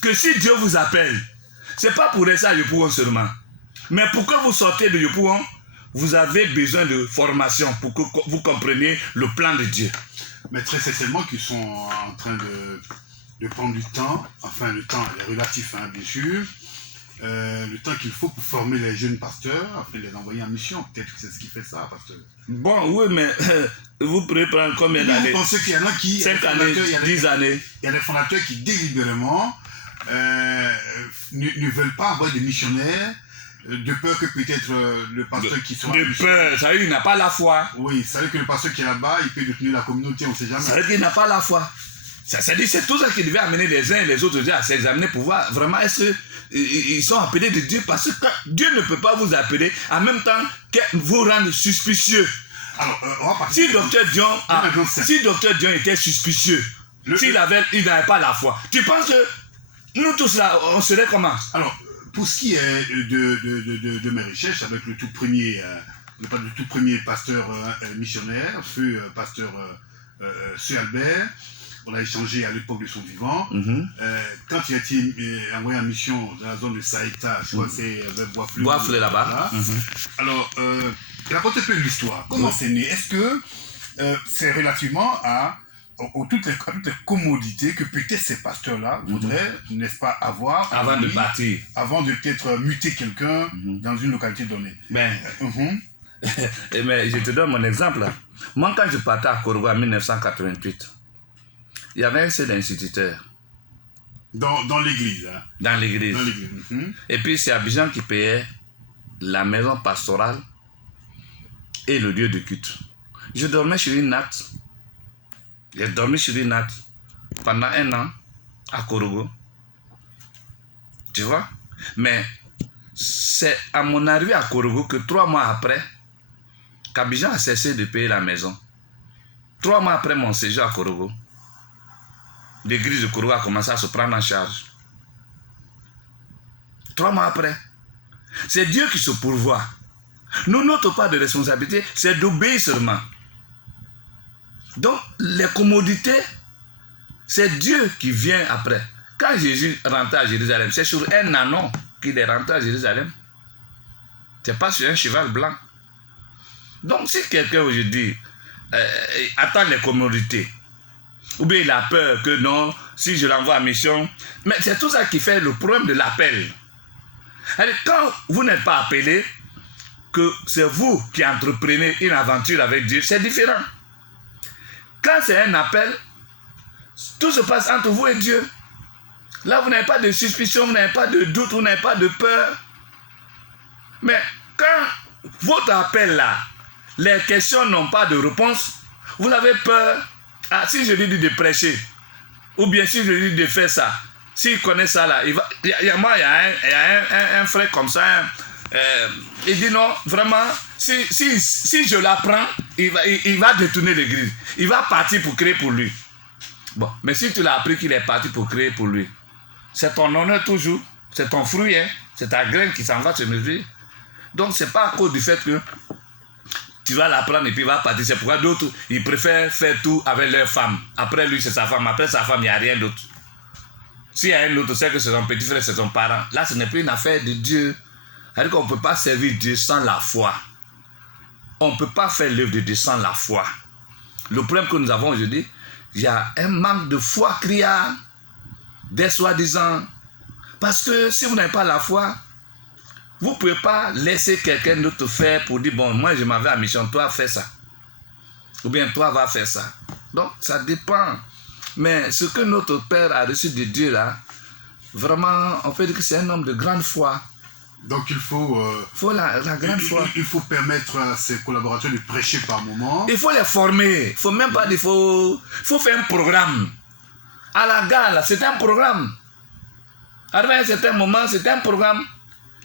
que si Dieu vous appelle, ce n'est pas pour rester à Yopougon seulement. Mais pour que vous sortez de Yopougon, vous avez besoin de formation pour que vous compreniez le plan de Dieu. Mais très certainement qu'ils sont en train de prendre du temps, enfin le temps est relatif, hein, bien sûr, le temps qu'il faut pour former les jeunes pasteurs, après les envoyer en mission. Peut-être que c'est ce qui fait ça, pasteur. Bon, oui, mais vous pouvez prendre combien d'années? Vous pensez qu'il y en a qui... 5 années, 10 années. Il y a des fondateurs qui délibérément ne veulent pas avoir des missionnaires de peur que peut-être le pasteur qui soit... De peur, ça veut dire qu'il n'a pas la foi. Oui, ça veut dire que le pasteur qui est là-bas, il peut détenir la communauté, on ne sait jamais. Ça veut dire qu'il n'a pas la foi. C'est tout ça qui devait amener les uns et les autres à s'examiner pour voir vraiment est-ce qu'ils sont appelés de Dieu, parce que Dieu ne peut pas vous appeler en même temps que vous rendre suspicieux. Alors, si Docteur Dion était suspicieux, il n'avait pas la foi, tu penses que nous tous là, on serait comment? Alors, pour ce qui est de mes recherches avec le tout premier pasteur missionnaire, feu pasteur Sir Albert, on a échangé à l'époque de son vivant. Quand il a été envoyé en mission dans la zone de Saïta, je crois que c'est Bois-Fleur là-bas. Alors, racontez un peu l'histoire. Comment c'est né? Est-ce que c'est relativement à toutes les commodités que peut-être ces pasteurs-là voudraient, n'est-ce pas, avoir avant de partir, avant de peut-être muter quelqu'un dans une localité donnée? Mais je te donne mon exemple. Moi, quand je partais à Korogo en 1988, il y avait un seul instituteur. Dans l'église, hein? Dans l'église. Et puis c'est Abidjan qui payait la maison pastorale et le lieu de culte. Je dormais chez une natte. J'ai dormi chez une natte pendant 1 an à Korogo. Tu vois? Mais c'est à mon arrivée à Korogo que 3 mois après, qu'Abidjan a cessé de payer la maison. 3 mois après mon séjour à Korogo, l'église de Korogo a commencé à se prendre en charge. 3 mois après. C'est Dieu qui se pourvoit. Nous, notre part de responsabilité, c'est d'obéir seulement. Donc, les commodités, c'est Dieu qui vient après. Quand Jésus rentrait à Jérusalem, c'est sur un ânon qu'il est rentré à Jérusalem. Ce n'est pas sur un cheval blanc. Donc, si quelqu'un aujourd'hui attend les commodités, ou bien il a peur que non, si je l'envoie en mission, mais c'est tout ça qui fait le problème de l'appel. Quand vous n'êtes pas appelé, que c'est vous qui entreprenez une aventure avec Dieu, c'est différent. Quand c'est un appel, tout se passe entre vous et Dieu. Là, vous n'avez pas de suspicion, vous n'avez pas de doute, vous n'avez pas de peur. Mais quand votre appel là, les questions n'ont pas de réponse, vous avez peur. Ah, si je lui dis de prêcher, ou bien si je lui dis de faire ça, s'il connaît ça là, il y a un frère comme ça, il dit non, vraiment, si je l'apprends, il va détourner l'église. Il va partir pour créer pour lui. Bon, mais si tu l'as appris qu'il est parti pour créer pour lui, c'est ton honneur toujours, c'est ton fruit, hein, c'est ta graine qui s'en va se mesure. Donc c'est pas à cause du fait que tu vas l'apprendre et puis il va partir. C'est pourquoi d'autres, ils préfèrent faire tout avec leur femme. Après lui, c'est sa femme. Après sa femme, il n'y a rien d'autre. S'il y a un autre, c'est que c'est son petit frère, c'est son parent. Là, ce n'est plus une affaire de Dieu. C'est-à-dire qu'on ne peut pas servir Dieu sans la foi. On ne peut pas faire l'œuvre de Dieu sans la foi. Le problème que nous avons aujourd'hui, il y a un manque de foi criard, des soi-disant. Parce que si vous n'avez pas la foi, vous ne pouvez pas laisser quelqu'un d'autre faire pour dire, bon, moi je m'en vais à mission, toi fais ça. Ou bien toi va faire ça. Donc ça dépend. Mais ce que notre Père a reçu de Dieu là, vraiment, on peut dire que c'est un homme de grande foi. Donc il faut la grande foi. Il faut permettre à ses collaborateurs de prêcher par moment. Il faut les former. Il faut même pas, il faut faire un programme. À la gare, c'est un programme. Arrivé à un certain moment, c'est un programme.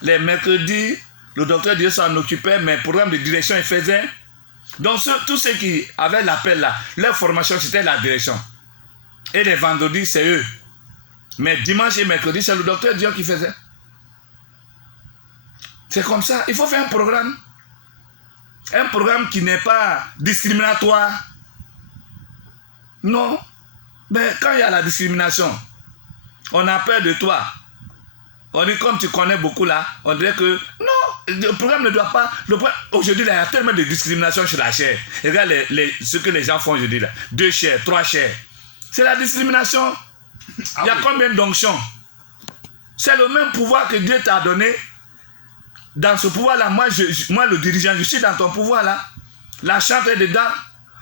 Les mercredis, le docteur Dieu s'en occupait, mais le programme de direction, il faisait. Donc tous ceux qui avaient l'appel là, leur formation, c'était la direction. Et les vendredis, c'est eux. Mais dimanche et mercredi, c'est le docteur Dieu qui faisait. C'est comme ça. Il faut faire un programme. Un programme qui n'est pas discriminatoire. Non. Mais quand il y a la discrimination, On a peur de toi. On dit comme tu connais beaucoup là, on dirait que non, le programme ne doit pas. Aujourd'hui, il y a tellement de discrimination sur la chair. Regarde ce que les gens font aujourd'hui là. 2 chairs, 3 chairs. C'est la discrimination. Il y a combien d'onctions? C'est le même pouvoir que Dieu t'a donné. Dans ce pouvoir-là, moi, le dirigeant, je suis dans ton pouvoir là. La chante est dedans.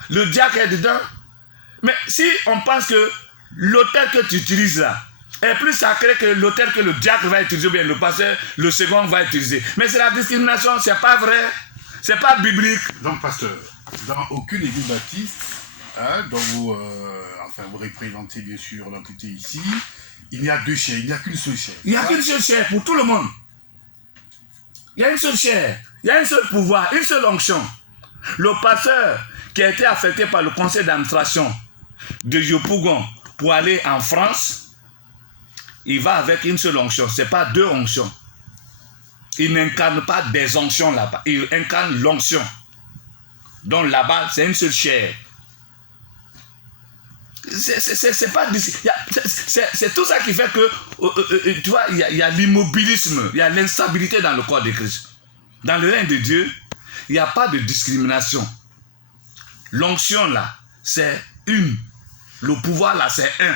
Le diacre est dedans. Mais si on pense que l'autel que tu utilises là est plus sacré que l'autel que le diacre va utiliser, ou bien le pasteur, le second va utiliser. Mais c'est la discrimination, c'est pas vrai. C'est pas biblique. Donc, pasteur, dans aucune église baptiste, hein, dont vous représentez bien sûr l'entité ici, il y a 2 chaires, il n'y a qu'une seule chaire. Il n'y a qu'une seule chaire pour tout le monde. Il y a une seule chaire, il y a un seul pouvoir, une seule onction. Le pasteur qui a été affecté par le conseil d'administration de Yopougon pour aller en France, il va avec une seule onction, ce n'est pas 2 onctions. Il n'incarne pas des onctions là-bas, il incarne l'onction. Donc là-bas, c'est une seule chair. C'est pas c'est tout ça qui fait que tu vois, il y a l'immobilisme, il y a l'instabilité dans le corps de Christ. Dans le règne de Dieu, il n'y a pas de discrimination. L'onction là, c'est une. Le pouvoir là, c'est un.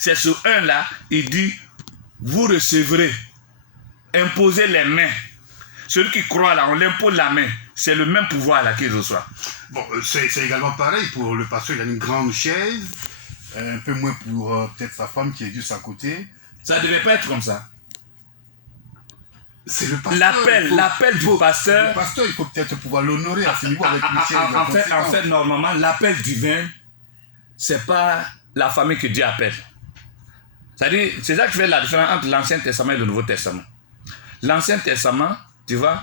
C'est ce un là, il dit, vous recevrez, imposez les mains. Celui qui croit là, on l'impose la main. C'est le même pouvoir là qu'il reçoit. Bon, c'est également pareil pour le pasteur, il a une grande chaise, un peu moins pour peut-être sa femme qui est juste à côté. Ça ne devait pas être comme ça. C'est le pasteur. L'appel du pasteur. Le pasteur, il faut peut-être pouvoir l'honorer à ce niveau avec une chaise. En fait, normalement, l'appel divin, c'est pas la famille que Dieu appelle. C'est-à-dire, c'est ça qui fait la différence entre l'Ancien Testament et le Nouveau Testament. L'Ancien Testament, tu vois,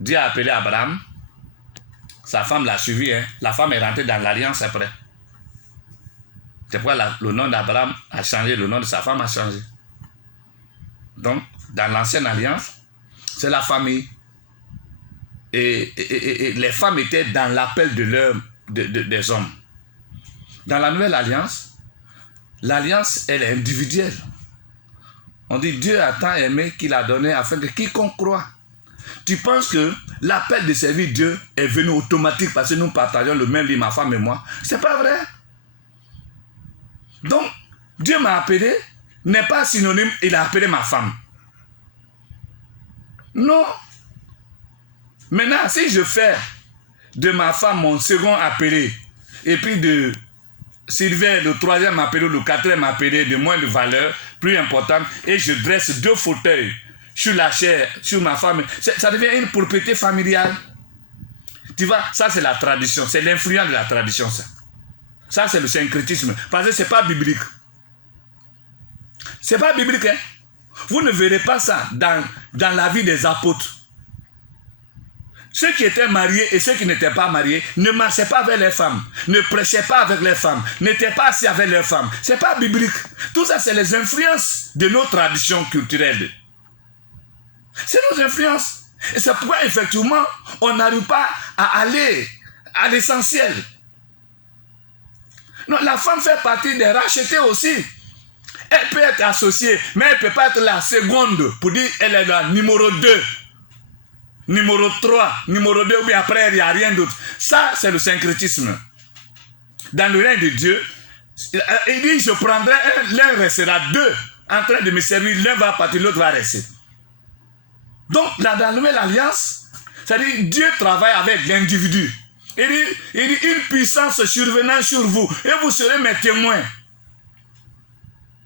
Dieu a appelé Abraham, sa femme l'a suivi, hein. La femme est rentrée dans l'alliance après. C'est pourquoi le nom d'Abraham a changé, le nom de sa femme a changé. Donc, dans l'ancienne alliance, c'est la famille. Et les femmes étaient dans l'appel des hommes. Dans la nouvelle alliance, l'alliance, elle est individuelle. On dit Dieu a tant aimé qu'il a donné afin que quiconque croit. Tu penses que l'appel de servir Dieu est venu automatique parce que nous partageons le même lit, ma femme et moi? C'est pas vrai. Donc, Dieu m'a appelé, n'est pas synonyme, il a appelé ma femme. Non. Maintenant, si je fais de ma femme mon second appelé, et puis de Sylvain, le 3e appelé, le 4e appelé, de moins de valeur, plus importante, et je dresse 2 fauteuils sur la chair, sur ma femme, ça devient une propriété familiale. Tu vois, ça c'est la tradition, c'est l'influence de la tradition, ça. Ça c'est le syncrétisme, parce que c'est pas biblique. C'est pas biblique, hein. Vous ne verrez pas ça dans la vie des apôtres. Ceux qui étaient mariés et ceux qui n'étaient pas mariés ne marchaient pas avec les femmes, ne prêchaient pas avec les femmes, n'étaient pas assis avec les femmes. Ce n'est pas biblique. Tout ça, c'est les influences de nos traditions culturelles. C'est nos influences. Et c'est pourquoi, effectivement, on n'arrive pas à aller à l'essentiel. Non, la femme fait partie des rachetés aussi. Elle peut être associée, mais elle ne peut pas être la seconde pour dire qu'elle est la numéro 2. Numéro 3, numéro 2, ou bien après, il n'y a rien d'autre. Ça, c'est le syncrétisme. Dans le règne de Dieu, il dit, je prendrai un, l'un restera 2 en train de me servir, l'un va partir, l'autre va rester. Donc, dans la nouvelle alliance, c'est-à-dire, Dieu travaille avec l'individu. Il dit, une puissance survenant sur vous, et vous serez mes témoins.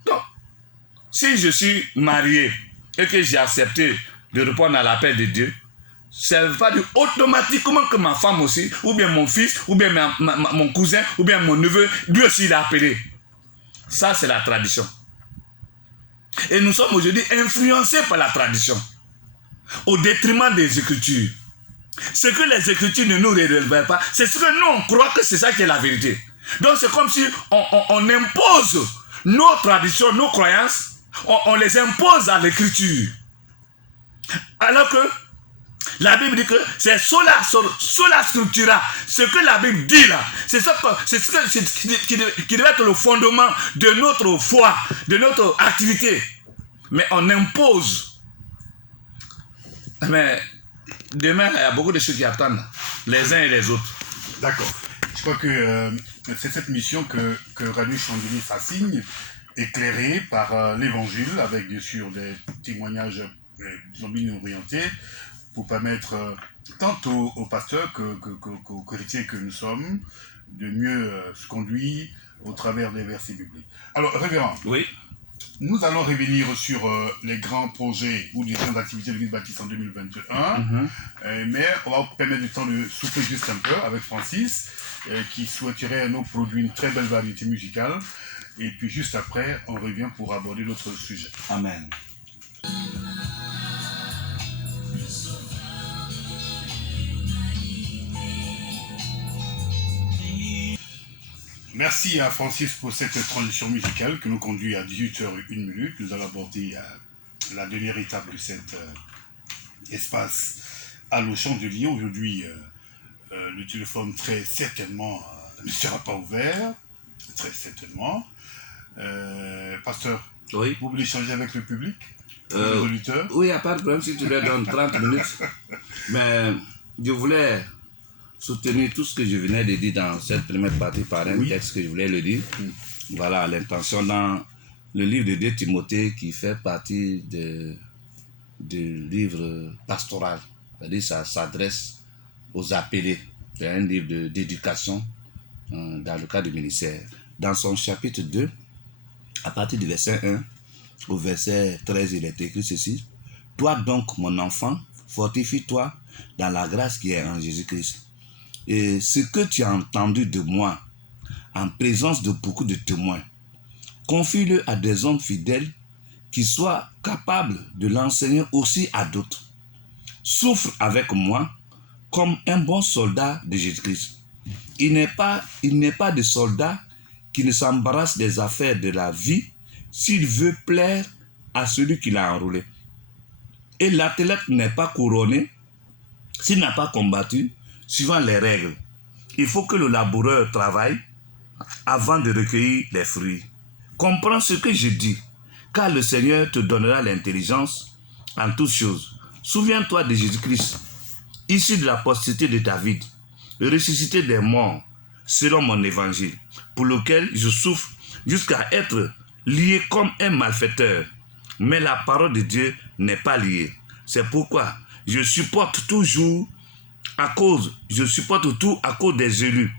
Donc, si je suis marié, et que j'ai accepté de répondre à l'appel de Dieu, ça ne veut pas dire automatiquement que ma femme aussi, ou bien mon fils, ou bien mon cousin, ou bien mon neveu, lui aussi l'a appelé. Ça, c'est la tradition. Et nous sommes aujourd'hui influencés par la tradition, au détriment des Écritures. Ce que les Écritures ne nous révèlent pas, c'est ce que nous, on croit que c'est ça qui est la vérité. Donc, c'est comme si on impose nos traditions, nos croyances, on les impose à l'Écriture. Alors que La Bible dit que c'est sola scriptura. Ce que la Bible dit là, c'est ce qui devait être le fondement de notre foi, de notre activité. Mais on impose. Mais demain, il y a beaucoup de choses qui attendent, les uns et les autres. D'accord. Je crois que c'est cette mission que Radio Chandelier fascine, éclairée par l'évangile, avec bien sûr des témoignages bien orientés, pour permettre tant aux pasteurs qu'aux chrétiens que nous sommes, de mieux se conduire au travers des versets bibliques. Alors, révérend, oui. Nous allons revenir sur les grands projets ou les grandes activités de l'Église baptiste en 2021, mais on va permettre du temps de souffler juste un peu avec Francis, qui souhaiterait nous produire une très belle variété musicale. Et puis juste après, on revient pour aborder d'autres sujets. Amen. Merci à Francis pour cette transition musicale qui nous conduit à 18h01. Nous allons aborder la dernière étape de cet espace à l'eau Chandelier. Aujourd'hui, le téléphone très certainement ne sera pas ouvert. Très certainement. Pasteur, oui. Vous voulez échanger avec le public, les auditeurs? Oui, il n'y a pas de problème si tu leur donnes 30 minutes. Mais je voulais soutenir tout ce que je venais de dire dans cette première partie par un texte que je voulais le dire. Voilà l'intention dans le livre de 2 Timothée qui fait partie du livre pastoral. C'est-à-dire ça s'adresse aux appelés. C'est un livre d'éducation dans le cadre du ministère. Dans son chapitre 2, à partir du verset 1 au verset 13, il est écrit ceci. Toi donc, mon enfant, fortifie-toi dans la grâce qui est en Jésus-Christ. Et ce que tu as entendu de moi, en présence de beaucoup de témoins, confie-le à des hommes fidèles qui soient capables de l'enseigner aussi à d'autres. Souffre avec moi comme un bon soldat de Jésus-Christ. Il n'est pas de soldat qui ne s'embarrasse des affaires de la vie s'il veut plaire à celui qui l'a enrôlé. Et l'athlète n'est pas couronné s'il n'a pas combattu suivant les règles. Il faut que le laboureur travaille avant de recueillir les fruits. Comprends ce que je dis, car le Seigneur te donnera l'intelligence en toutes choses. Souviens-toi de Jésus-Christ, issu de la postérité de David, ressuscité des morts, selon mon évangile, pour lequel je souffre jusqu'à être lié comme un malfaiteur. Mais la parole de Dieu n'est pas liée. C'est pourquoi je supporte tout à cause des élus,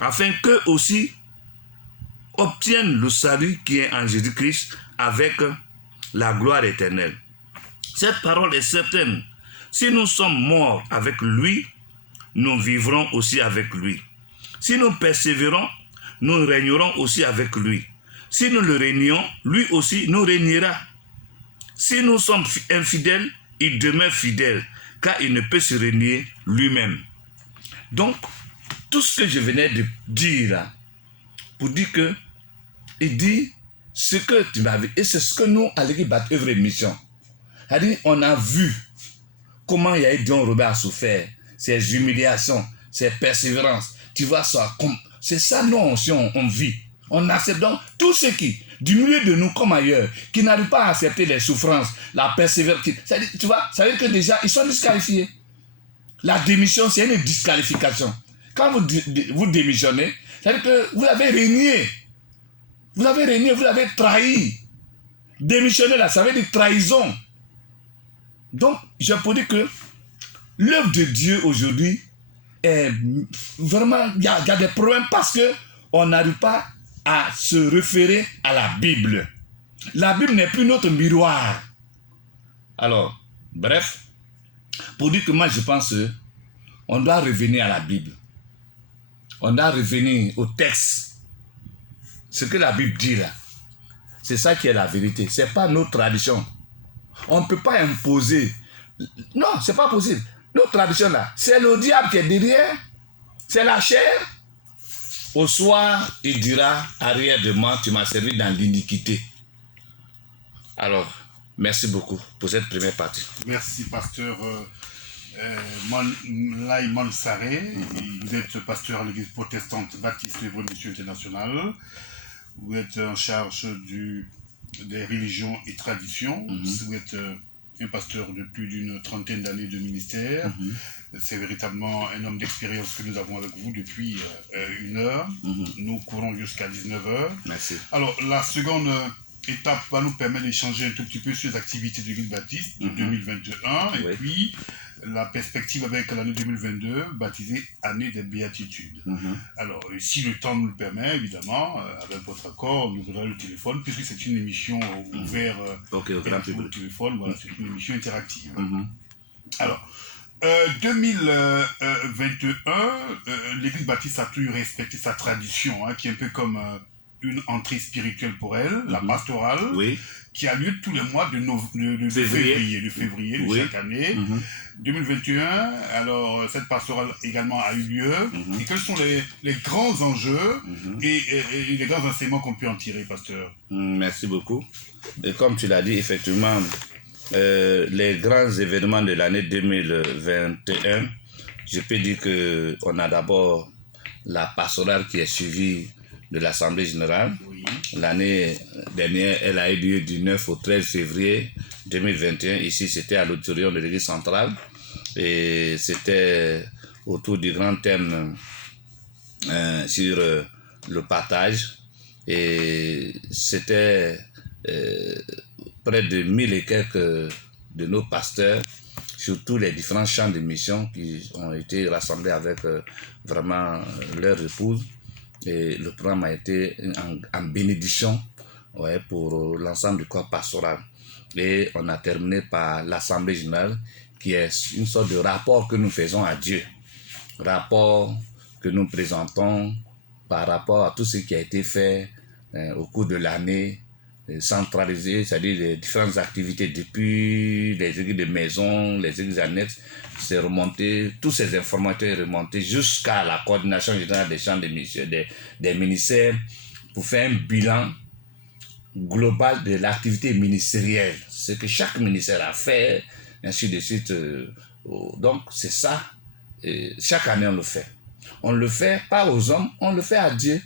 afin qu'eux aussi obtiennent le salut qui est en Jésus-Christ avec la gloire éternelle. Cette parole est certaine. Si nous sommes morts avec lui, nous vivrons aussi avec lui. Si nous persévérons, nous régnerons aussi avec lui. Si nous le régnons, lui aussi nous régnera. Si nous sommes infidèles, il demeure fidèle, car il ne peut se régner lui-même. Donc, tout ce que je venais de dire là, pour dire que, il dit ce que tu m'avais, et c'est ce que nous, à l'équipe Bâti œuvre et mission, c'est-à-dire, on a vu comment John Robert a souffert, ses humiliations, ses persévérances. Tu vois ça, c'est ça, non, si on vit. On accepte donc tous ceux qui, du milieu de nous comme ailleurs, qui n'arrivent pas à accepter les souffrances, la persévérance. Tu vois, ça veut dire que déjà, ils sont disqualifiés. La démission, c'est une disqualification. Quand vous démissionnez, ça veut dire que vous avez régné. Vous avez régné, vous avez trahi. Démissionner là, ça veut dire trahison. Donc, je peux dire que l'œuvre de Dieu aujourd'hui est vraiment, il y a des problèmes parce qu'on n'arrive pas à se référer à la Bible. La Bible n'est plus notre miroir. Alors, bref, pour dire que moi je pense qu'on doit revenir à la Bible. On doit revenir au texte. Ce que la Bible dit là, c'est ça qui est la vérité. Ce n'est pas notre tradition. On ne peut pas imposer. Non, ce n'est pas possible. Notre tradition là, c'est le diable qui est derrière. C'est la chair. Au soir, il dira, arrière de moi, tu m'as servi dans l'iniquité. Alors, merci beaucoup pour cette première partie. Merci, pasteur Lai Mansaré, vous êtes pasteur à l'église protestante baptiste Révolution Internationale. Vous êtes en charge des religions et traditions. Vous êtes un pasteur de plus d'une trentaine d'années de ministère. C'est véritablement un homme d'expérience que nous avons avec vous depuis 1 heure. Nous courons jusqu'à 19h. Merci. Alors, la seconde étape va nous permettre d'échanger un tout petit peu sur les activités de l'Église baptiste de 2021 et puis la perspective avec l'année 2022 baptisée année des béatitudes. Alors, si le temps nous le permet, évidemment, avec votre accord, nous aurons le téléphone puisque c'est une émission ouverte au grand public. Le téléphone, voilà, c'est une émission interactive. Alors, 2021, l'Église baptiste a toujours respecté sa tradition, qui est un peu comme une entrée spirituelle pour elle, la pastorale, qui a lieu tous les mois de février de chaque année. 2021, alors cette pastorale également a eu lieu. Et quels sont les grands enjeux et les grands enseignements qu'on peut en tirer, pasteur? Merci beaucoup. Et comme tu l'as dit, effectivement, les grands événements de l'année 2021, je peux dire qu'on a d'abord la pastorale qui est suivie de l'Assemblée générale. L'année dernière, elle a eu lieu du 9 au 13 février 2021. Ici, c'était à l'auditorium de l'église centrale. Et c'était autour du grand thème sur le partage. Et c'était près de 1000 et quelques de nos pasteurs sur tous les différents champs de mission qui ont été rassemblés avec vraiment leur épouse. Et le programme a été en bénédiction pour l'ensemble du corps pastoral. Et on a terminé par l'Assemblée générale, qui est une sorte de rapport que nous faisons à Dieu. Rapport que nous présentons par rapport à tout ce qui a été fait au cours de l'année, centralisé, c'est-à-dire les différentes activités depuis les églises de maison, les églises annexes, c'est remonté, tous ces informations sont remontés jusqu'à la coordination générale des champs de mission, des ministères, pour faire un bilan global de l'activité ministérielle, ce que chaque ministère a fait, ainsi de suite. Donc c'est ça, chaque année on le fait. On ne le fait pas aux hommes, on le fait à Dieu.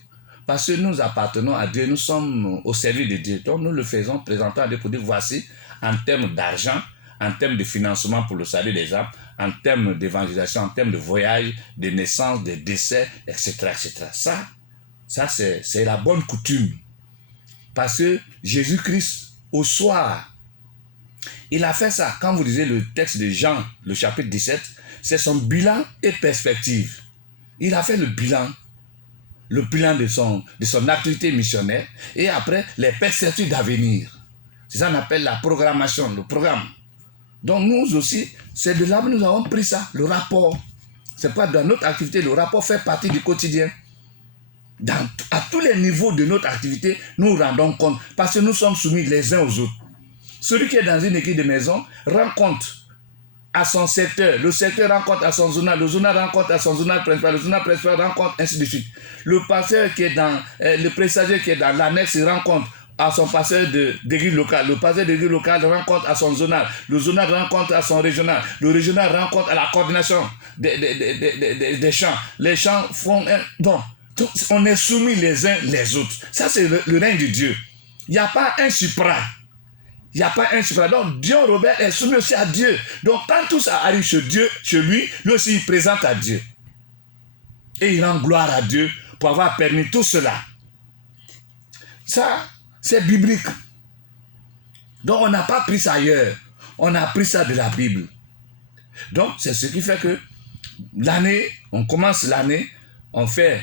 Parce que nous appartenons à Dieu, nous sommes au service de Dieu. Donc nous le faisons, présentant à Dieu pour dire voici, en termes d'argent, en termes de financement pour le salut des âmes, en termes d'évangélisation, en termes de voyage, de naissance, de décès, etc. etc. Ça c'est la bonne coutume. Parce que Jésus-Christ, au soir, il a fait ça. Quand vous lisez le texte de Jean, le chapitre 17, c'est son bilan et perspective. Il a fait le bilan de son activité missionnaire et après les perspectives d'avenir. C'est ça qu'on appelle la programmation, le programme. Donc nous aussi, c'est de là que nous avons pris ça, le rapport. C'est pas dans notre activité, le rapport fait partie du quotidien. À tous les niveaux de notre activité, nous rendons compte parce que nous sommes soumis les uns aux autres. Celui qui est dans une équipe de maison rend compte à son secteur, le secteur rend compte à son zonal, le zonal rend compte à son zonal principal, le zonal principal rend compte, ainsi de suite. Le pasteur qui est dans, le pressager qui est dans l'annexe, il rend compte à son pasteur d'église locale, le pasteur d'église locale rend compte à son zonal, le zonal rend compte à son régional, le régional rend compte à la coordination des champs. Les champs font un... Donc, on est soumis les uns les autres. Ça, c'est le règne de Dieu. Il n'y a pas un supra. Il n'y a pas un supra. Donc, Dion Robert est soumis aussi à Dieu. Donc, quand tout ça arrive chez Dieu, chez lui aussi, il présente à Dieu. Et il rend gloire à Dieu pour avoir permis tout cela. Ça, c'est biblique. Donc, on n'a pas pris ça ailleurs. On a pris ça de la Bible. Donc, c'est ce qui fait que l'année, on commence l'année, on fait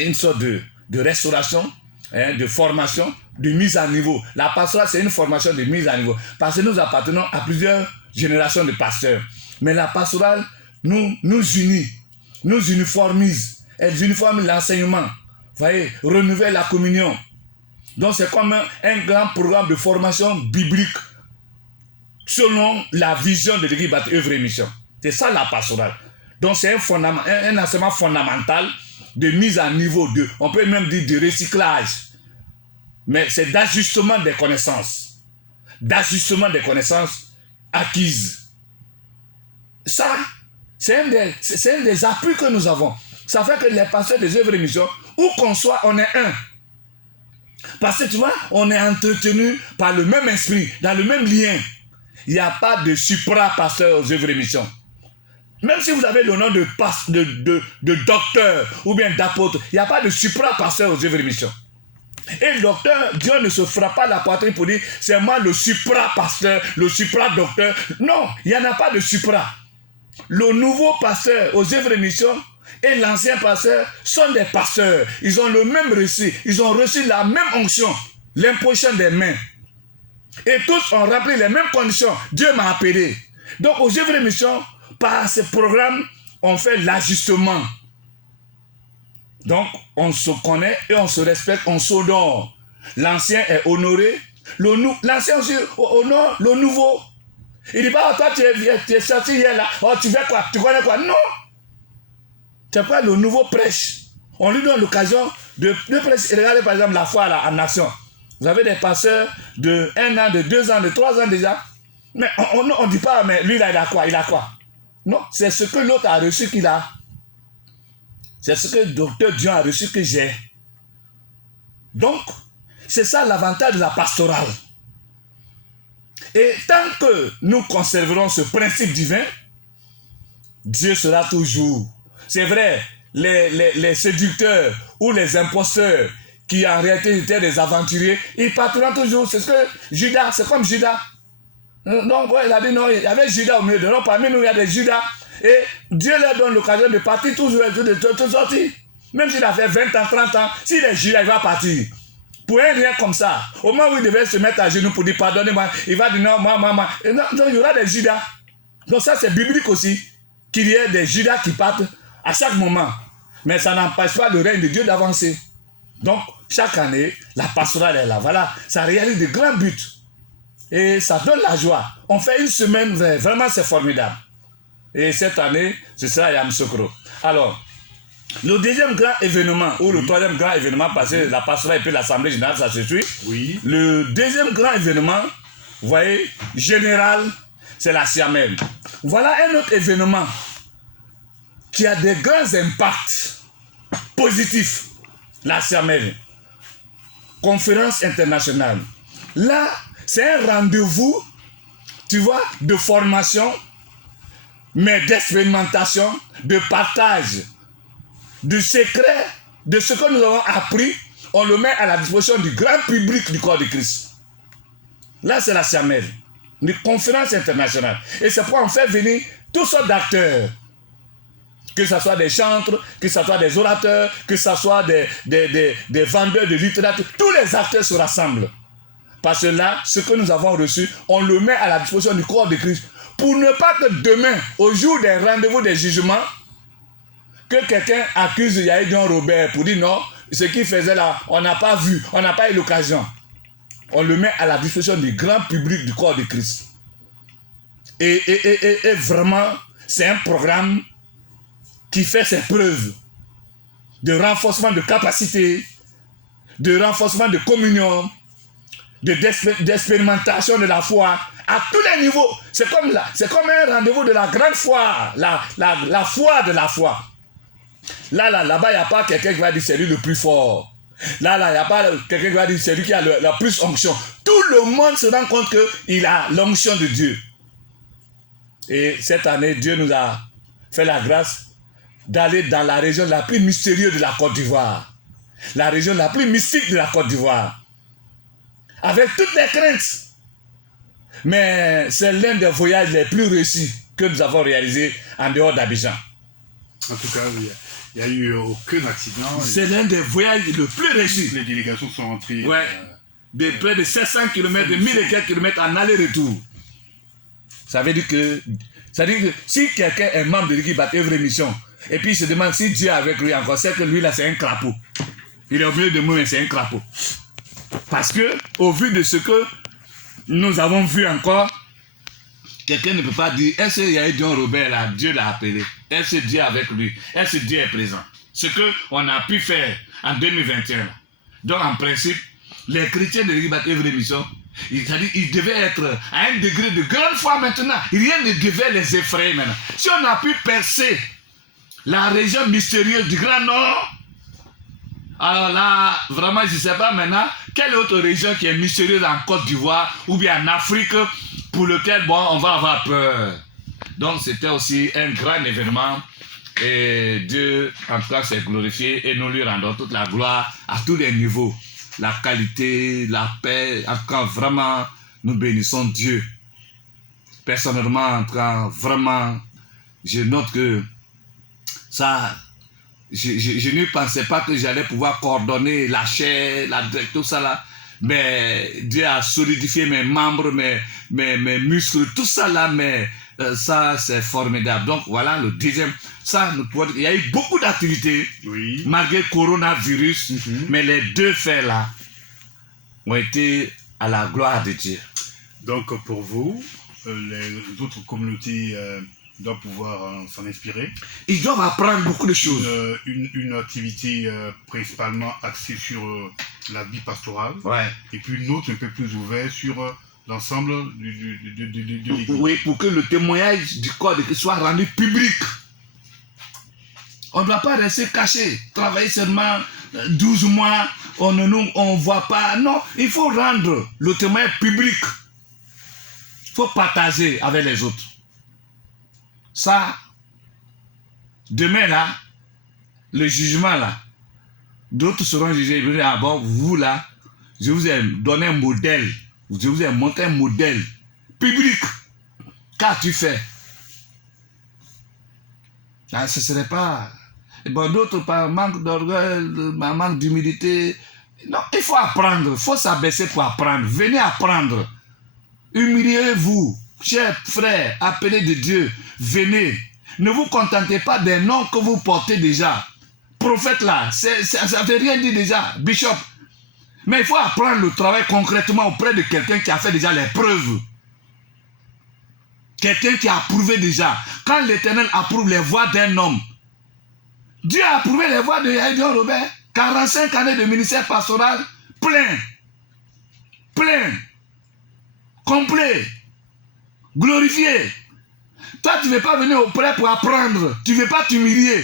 une sorte de restauration, de formation, de mise à niveau. La pastorale, c'est une formation de mise à niveau. Parce que nous appartenons à plusieurs générations de pasteurs. Mais la pastorale nous unit, nous uniformise. Elle uniformise l'enseignement. Vous voyez, renouvelle la communion. Donc c'est comme un grand programme de formation biblique selon la vision de l'église baptiste œuvre et mission. C'est ça la pastorale. Donc c'est un enseignement fondamental de mise à niveau, on peut même dire de recyclage. Mais c'est d'ajustement des connaissances. D'ajustement des connaissances acquises. ça, c'est un des appuis que nous avons. Ça fait que les pasteurs des œuvres et missions, où qu'on soit, on est un. Parce que tu vois, on est entretenu par le même esprit, dans le même lien. Il n'y a pas de supra-pasteur aux œuvres et missions. Même si vous avez le nom de docteur ou bien d'apôtre, il n'y a pas de supra-pasteur aux œuvres et missions. Et le docteur, Dieu ne se fera pas la poitrine pour dire c'est moi le supra-pasteur, le supra-docteur. Non, il n'y en a pas de supra. Le nouveau pasteur aux œuvres et missions et l'ancien pasteur sont des pasteurs. Ils ont le même reçu. Ils ont reçu la même onction, l'imposition des mains. Et tous ont rempli les mêmes conditions. Dieu m'a appelé. Donc aux œuvres et missions, par ce programme, on fait l'ajustement. Donc, on se connaît et on se respecte, on s'honore. L'ancien est honoré. L'ancien aussi honore le nouveau. Il dit pas, oh, toi tu es sorti hier là, oh tu fais quoi, tu connais quoi? Non. C'est pas le nouveau prêche. On lui donne l'occasion de prêcher. Regardez par exemple la foi là, en action. Vous avez des pasteurs de 1 an, de 2 ans, de 3 ans déjà. Mais on ne dit pas, mais lui là il a quoi? Il a quoi? Non, c'est ce que l'autre a reçu qu'il a. C'est ce que le docteur Dieu a reçu que j'ai. Donc, c'est ça l'avantage de la pastorale. Et tant que nous conserverons ce principe divin, Dieu sera toujours. C'est vrai, les séducteurs ou les imposteurs qui en réalité étaient des aventuriers, ils partiront toujours. C'est ce que Judas, c'est comme Judas. Donc, il a dit non, il y avait Judas au milieu de nous. Parmi nous, il y a des Judas. Et Dieu leur donne l'occasion de partir toujours et de sortir. Même s'il a fait 20 ans, 30 ans, s'il est Judas, il va partir. Pour un rien comme ça, au moment où il devait se mettre à genoux pour dire pardonnez-moi, il va dire non, moi. Et non, il y aura des Judas. Donc ça, c'est biblique aussi, qu'il y ait des Judas qui partent à chaque moment. Mais ça n'empêche pas le règne de Dieu d'avancer. Donc, chaque année, la pastorale est là. Voilà, ça réalise de grands buts. Et ça donne la joie. On fait une semaine, vraiment c'est formidable. Et cette année, ce sera à Yamoussoukro. Alors, le deuxième grand événement, ou le troisième grand événement, parce que la pastorale et puis l'assemblée générale, ça se suit. Oui. Le deuxième grand événement, vous voyez, général, c'est la Siamel. Voilà un autre événement qui a des grands impacts positifs. La Siamel. Conférence internationale. Là, c'est un rendez-vous, tu vois, de formation, mais d'expérimentation, de partage, du secret, de ce que nous avons appris, on le met à la disposition du grand public du corps de Christ. Là, c'est la Siamel, une conférence internationale. Et c'est pourquoi on fait venir toutes sortes d'acteurs, que ce soit des chantres, que ce soit des orateurs, que ce soit des vendeurs de littérature, tous les acteurs se rassemblent. Parce que là, ce que nous avons reçu, on le met à la disposition du corps de Christ. Pour ne pas que demain, au jour des rendez-vous des jugements, que quelqu'un accuse Yahya Dion Robert pour dire non, ce qu'il faisait là, on n'a pas vu, on n'a pas eu l'occasion. On le met à la disposition du grand public du corps de Christ. Et vraiment, c'est un programme qui fait ses preuves de renforcement de capacité, de renforcement de communion, d'expérimentation de la foi à tous les niveaux. C'est comme un rendez-vous de la grande foi, la foi de la foi. Là-bas, il n'y a pas quelqu'un qui va dire c'est lui le plus fort. Là, il n'y a pas quelqu'un qui va dire c'est lui qui a la plus onction. Tout le monde se rend compte qu'il a l'onction de Dieu. Et cette année, Dieu nous a fait la grâce d'aller dans la région la plus mystérieuse de la Côte d'Ivoire. La région la plus mystique de la Côte d'Ivoire. Avec toutes les craintes. Mais c'est l'un des voyages les plus réussis que nous avons réalisés en dehors d'Abidjan. En tout cas, il n'y a eu aucun accident. C'est l'un des voyages les plus réussis. Les délégations sont rentrées. Ouais. De près de 700 km, de 1000 et quelques kilomètres en aller-retour. Ça veut dire que si quelqu'un est membre de l'équipe à œuvre et mission, et puis il se demande si Dieu est avec lui encore, c'est que lui là c'est un crapaud. Il est au milieu de nous, mais c'est un crapaud. Parce que, au vu de ce que nous avons vu encore, quelqu'un ne peut pas dire est-ce qu'il y a eu Dion Robert là, Dieu l'a appelé, est-ce que Dieu est avec lui, est-ce que Dieu est présent. Ce qu'on a pu faire en 2021. Donc en principe, les chrétiens de l'équipe œuvre et mission, C'est-à-dire, ils devaient être à un degré de grande foi maintenant. Rien ne devait les effrayer maintenant. Si on a pu percer la région mystérieuse du Grand Nord, alors là, vraiment, je ne sais pas maintenant quelle autre région qui est mystérieuse en Côte d'Ivoire ou bien en Afrique pour lequel, bon, on va avoir peur. Donc, c'était aussi un grand événement et Dieu, en tout cas, s'est glorifié et nous lui rendons toute la gloire à tous les niveaux. La qualité, la paix, en tout cas, vraiment, nous bénissons Dieu. Personnellement, en tout cas, vraiment, je note que ça... Je ne pensais pas que j'allais pouvoir coordonner la chair, tout ça là. Mais Dieu a solidifié mes membres, mes muscles, tout ça là. Mais ça, c'est formidable. Donc voilà le deuxième. Ça, il y a eu beaucoup d'activités, Oui. malgré le coronavirus. Mais les deux faits là ont été à la gloire de Dieu. Donc pour vous, les autres communautés doivent pouvoir s'en inspirer. Ils doivent apprendre beaucoup de choses. Une activité principalement axée sur la vie pastorale. Ouais. Et puis une autre un peu plus ouverte sur l'ensemble de l'Église. Oui, pour que le témoignage du corps de Christ soit rendu public. On ne doit pas rester caché, travailler seulement 12 mois, on ne voit pas. Non, il faut rendre le témoignage public. Il faut partager avec les autres. Ça, demain là, le jugement là, d'autres seront jugés. Ils vont dire, ah bon, vous là, je vous ai donné un modèle, je vous ai montré un modèle public. Qu'as-tu fait? Ah, ce ne serait pas... Bon, d'autres par manque d'orgueil, manque d'humilité. Non, il faut apprendre, il faut s'abaisser pour apprendre. Venez apprendre. Humiliez-vous. Chers frères, appelés de Dieu, venez. Ne vous contentez pas des noms que vous portez déjà. Prophète là, ça ne veut rien dire déjà. Bishop. Mais il faut apprendre le travail concrètement auprès de quelqu'un qui a fait déjà les preuves. Quelqu'un qui a approuvé déjà. Quand l'Éternel approuve les voies d'un homme, Dieu a approuvé les voies de Gideon Robert. 45 années de ministère pastoral, plein. Plein. Complet. Glorifié. Toi, tu ne veux pas venir auprès pour apprendre. Tu ne veux pas t'humilier.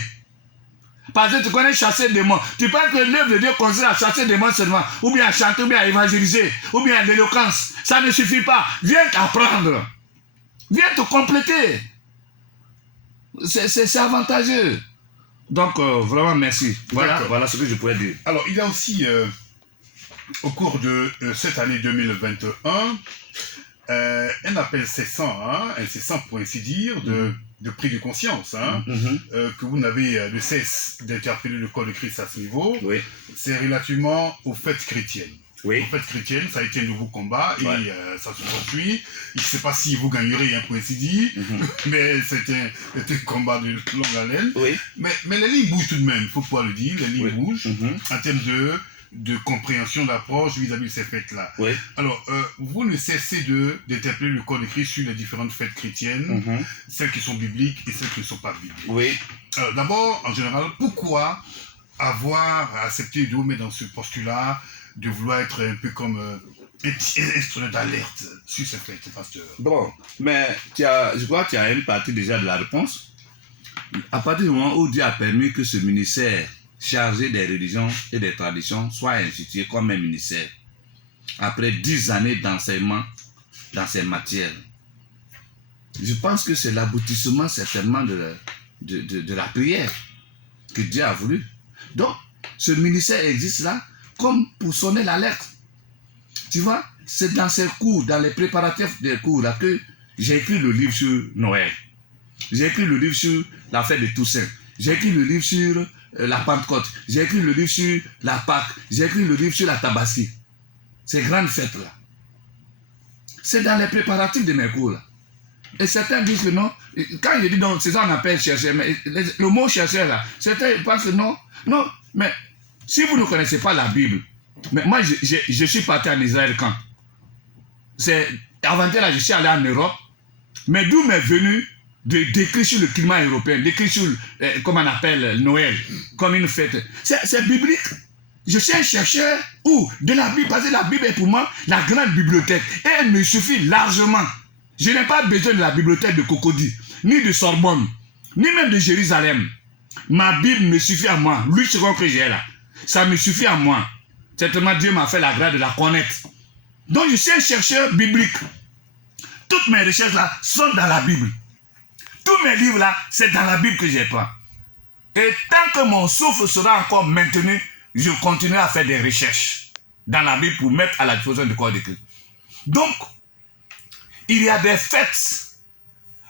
Parce que tu connais chasser des démons. Tu penses que l'œuvre de Dieu consiste à chasser des démons seulement, ou bien à chanter, ou bien à évangéliser, ou bien à l'éloquence. Ça ne suffit pas. Viens t'apprendre. Viens te compléter. C'est avantageux. Donc, vraiment, merci. Voilà ce que je pourrais dire. Alors, il y a aussi, au cours de cette année 2021, un appel incessant pour ainsi dire, de prise de conscience, que vous n'avez de cesse d'interpeller le corps de Christ à ce niveau. Oui. C'est relativement aux fêtes chrétiennes. Oui. En fait, chrétienne, ça a été un nouveau combat et ça se poursuit. Je ne sais pas si vous gagnerez, pour ainsi dire, mais c'était un combat de longue haleine. Oui. Mais les lignes bougent tout de même, il faut pouvoir le dire, les lignes bougent en termes de compréhension, d'approche vis-à-vis de ces fêtes-là. Oui. Alors, vous ne cessez d'interpeller le corps de Christ sur les différentes fêtes chrétiennes, celles qui sont bibliques et celles qui ne sont pas bibliques. Oui. D'abord, en général, pourquoi avoir accepté de vous mettre dans ce postulat de vouloir être un peu comme un petit instrument d'alerte sur ces fêtes, pasteur? Bon, mais je crois que tu as une partie déjà de la réponse. À partir du moment où Dieu a permis que ce ministère chargé des religions et des traditions soit institué comme un ministère, après 10 années d'enseignement dans ces matières, je pense que c'est l'aboutissement certainement de la prière que Dieu a voulu. Donc, ce ministère existe là comme pour sonner l'alerte. Tu vois, c'est dans ces cours, dans les préparatifs des cours là que j'ai écrit le livre sur Noël. J'ai écrit le livre sur la fête de Toussaint. J'ai écrit le livre sur la Pentecôte. J'ai écrit le livre sur la Pâque. J'ai écrit le livre sur la Tabaski. Ces grandes fêtes là. C'est dans les préparatifs de mes cours là. Et certains disent que non. Quand je dis non, c'est ça qu'on appelle chercher. Mais le mot chercher là, certains pensent que non. Non, mais si vous ne connaissez pas la Bible, mais moi je suis parti en Israël quand? Avant là, je suis allé en Europe, mais d'où m'est venu d'écrire sur le climat européen, d'écrire sur, comment on appelle Noël, comme une fête. C'est biblique. je suis un chercheur de la Bible, parce que la Bible est pour moi la grande bibliothèque. Et elle me suffit largement. Je n'ai pas besoin de la bibliothèque de Cocody, ni de Sorbonne, ni même de Jérusalem. Ma Bible me suffit à moi. Lui, ce que j'ai là, ça me suffit à moi. Certainement, Dieu m'a fait la grâce de la connaître. Donc, je suis un chercheur biblique. Toutes mes recherches là sont dans la Bible. Tous mes livres là, c'est dans la Bible que j'ai pas. Et tant que mon souffle sera encore maintenu, je continuerai à faire des recherches dans la Bible pour mettre à la disposition du corps de Christ. Donc, il y a des fêtes.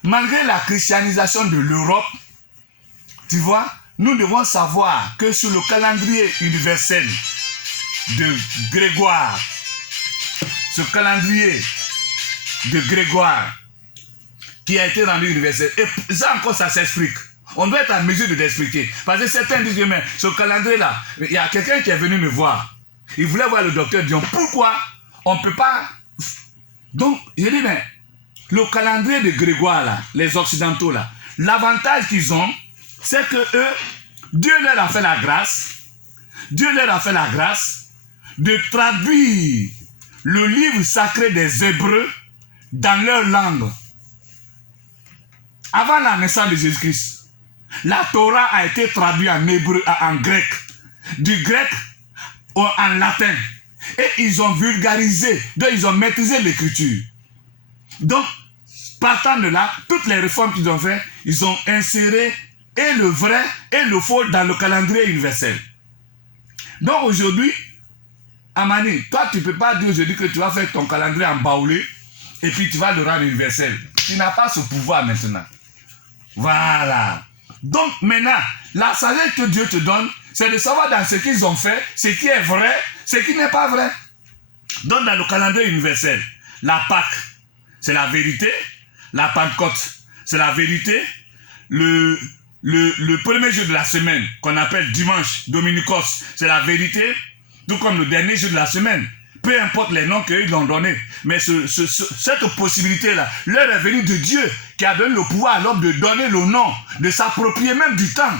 Malgré la christianisation de l'Europe, tu vois, nous devons savoir que sur le calendrier universel de Grégoire, ce calendrier de Grégoire qui a été rendu universel, et ça encore ça s'explique. On doit être en mesure de l'expliquer. Parce que certains disent que mais ce calendrier-là, il y a quelqu'un qui est venu me voir. Il voulait voir le docteur Dion. Pourquoi on ne peut pas... Donc, je dis, mais le calendrier de Grégoire, là, les Occidentaux, là, l'avantage qu'ils ont, c'est que eux, Dieu leur a fait la grâce, Dieu leur a fait la grâce de traduire le livre sacré des Hébreux dans leur langue. Avant la naissance de Jésus-Christ, la Torah a été traduite en hébreu, en grec, du grec en latin. Et ils ont vulgarisé, donc ils ont maîtrisé l'écriture. Donc, partant de là, toutes les réformes qu'ils ont fait, ils ont inséré et le vrai et le faux dans le calendrier universel. Donc aujourd'hui, Amani, toi tu ne peux pas dire aujourd'hui que tu vas faire ton calendrier en baoulé et puis tu vas le rendre universel. Tu n'as pas ce pouvoir maintenant. Voilà. Donc maintenant, la sagesse que Dieu te donne, c'est de savoir dans ce qu'ils ont fait, ce qui est vrai, ce qui n'est pas vrai. Donc dans le calendrier universel, la Pâque, c'est la vérité. La Pentecôte, c'est la vérité. Le premier jour de la semaine, qu'on appelle dimanche, Dominicos, c'est la vérité. Tout comme le dernier jour de la semaine. Peu importe les noms qu'ils ont donnés. Mais cette possibilité-là, leur est venue de Dieu, qui a donné le pouvoir à l'homme de donner le nom, de s'approprier même du temps.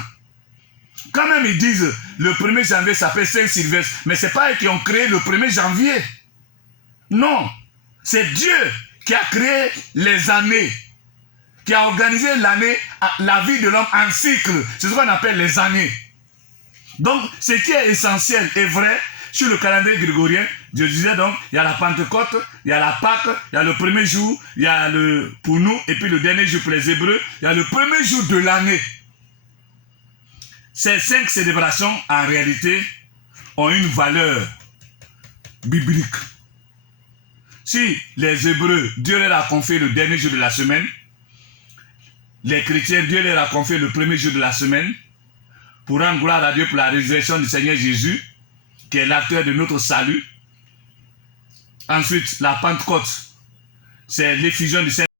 Quand même ils disent, le 1er janvier s'appelle Saint-Sylvestre, mais ce n'est pas eux qui ont créé le 1er janvier. Non, c'est Dieu qui a créé les années, qui a organisé l'année, la vie de l'homme en cycle. C'est ce qu'on appelle les années. Donc, ce qui est essentiel et vrai sur le calendrier grégorien, je disais donc, il y a la Pentecôte, il y a la Pâque, il y a le premier jour, il y a pour nous, et puis le dernier jour pour les Hébreux, il y a le premier jour de l'année. Ces 5 célébrations, en réalité, ont une valeur biblique. Si les Hébreux, Dieu leur a confié le dernier jour de la semaine, les chrétiens, Dieu leur a confié le premier jour de la semaine, pour rendre gloire à Dieu pour la résurrection du Seigneur Jésus, qui est l'acteur de notre salut. Ensuite, la Pentecôte, c'est l'effusion du Saint-Esprit.